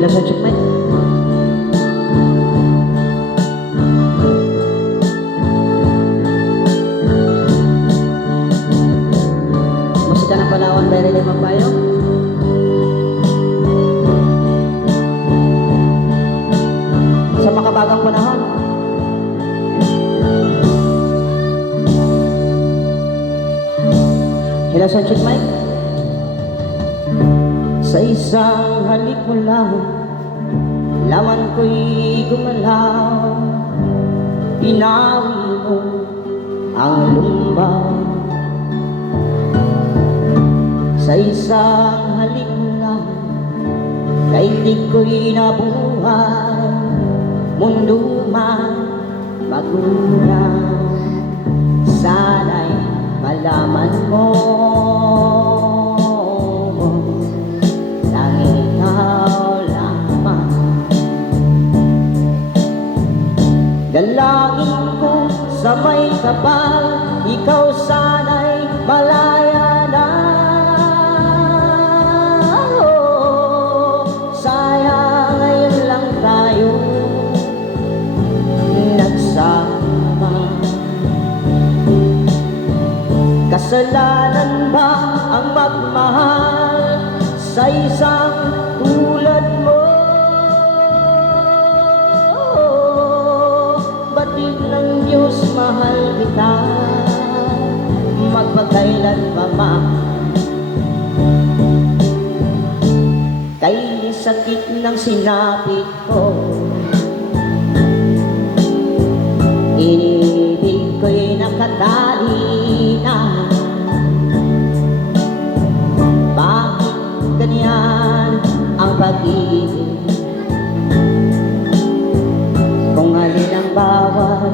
Ilang sa check, mate? Musika ng Palawan, Berry Limang Payo. Sa makabagang panahon. Ilang sa check, mate? Sa isang halik mo lang, laman ko'y gumalaw. Pinawi mo ang lumbay. Sa isang halik mo lang, daigdig ko'y nabuhay. Mundo man magulang, sana'y malaman mo. Dalangin ko sa may kapal, ikaw sana'y malaya na. Sayang ngayon lang tayo nagsama. Kasalanan ba ang magmahal sa isang tulad mo? Batid ng Diyos, mahal kita, magpagkailan pa man. Kay sakit ng sinapit ko, inibig ko'y nakatali na. Bakit ganyan ang pag-ibig? Kung alin ang bawal,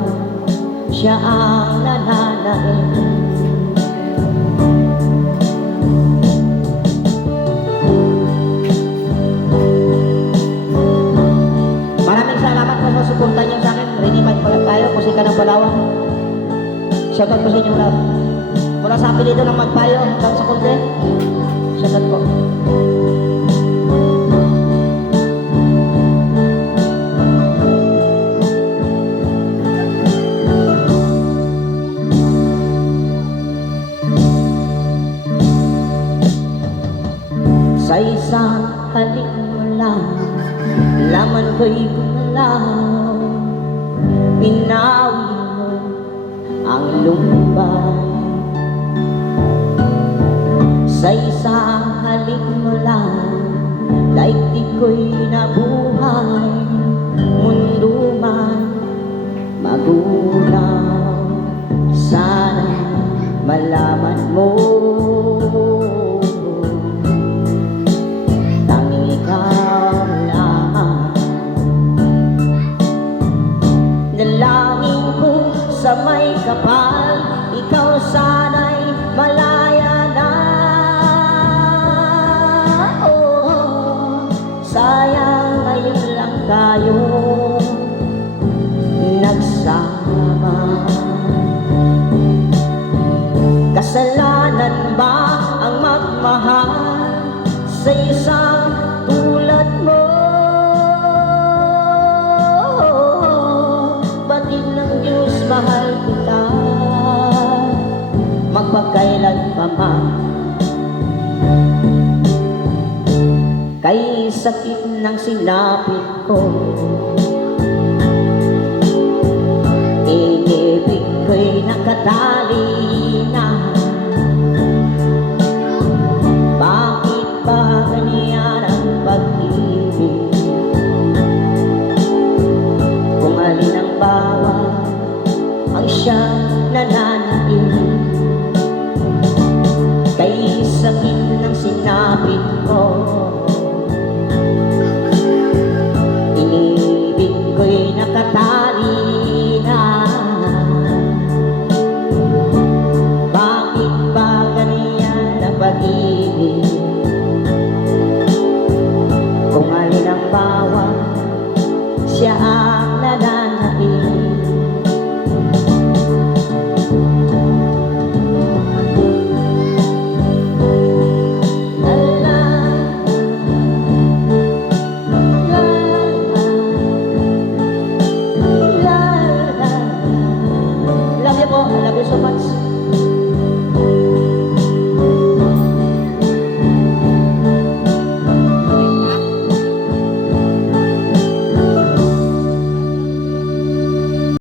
siya ang nananaig. Maraming salamat po sa suporta niyo sa akin. Rini Magpayo, Musika ng Palawan. Shoutout po sa inyo lahat. Mula sa apelido ng Magpayo hanggang sa Kunde, shoutout po. Sa isang halik mo lang, laman ko'y gumalaw. Pinawi mo ang lumbay. Sa isang halik mo lang, daigdig ko'y nabuhay. Mundo man magulaw, sana malaman mo. Dalangin ko sa may kapal, ikaw sana'y malaya na. Sayang ngayon lang tayo nagsama. Kasalanan ba ang magmahal sa isang tulad mo? Batid ng Diyos, mahal kita, magpagkailan pa man. Kay sakit ng sinapit ko, inibig ko'y nakatali